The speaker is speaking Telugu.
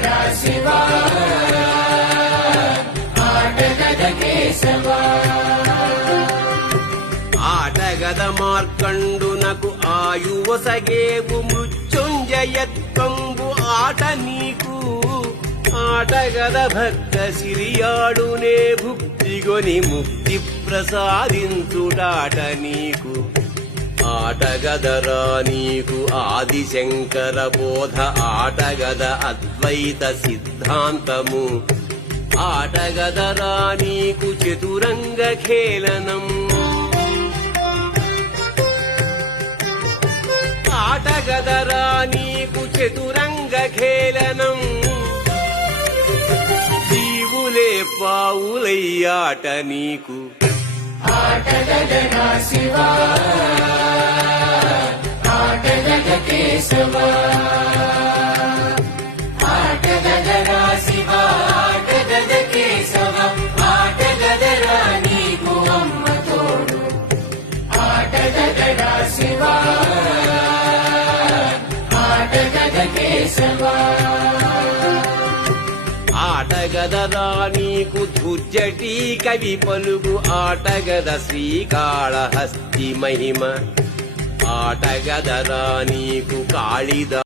ఆటగదరా శివ ఆటగద కేశవ ఆటగద మార్కండునకు ఆయువసగేవు మృత్యుంజయత్వంబు ఆట నీకు ఆటగద భక్త సిరియాడునే భుక్తిగొని ముక్తి ప్రసాదించుడాట నీకు ఆటగదరా నీకు ఆదిశంకర బోధ ఆటగద అద్వైత సిద్ధాంతము ఆటగదరా నీకు చతురంగ ఖేళనం ఆటగదరా నీకు చతురంగ ఖేళనం జీవులే పావులయ్యాట నీకు ఆటగదరా శివ ఆటగద కేశవ ఆటగదరా శివ ఆటగద కేశవ ఆటగదరా నీకు అమ్మ తోడు ఆటగదరా శివ ఆటగద కేశవ ఆటగదరా నీకు ధుర్జటీ కవి పలుగు ఆటగద శ్రీకాళహస్తి మహిమ ఆటగదరా నీకు కాళిదా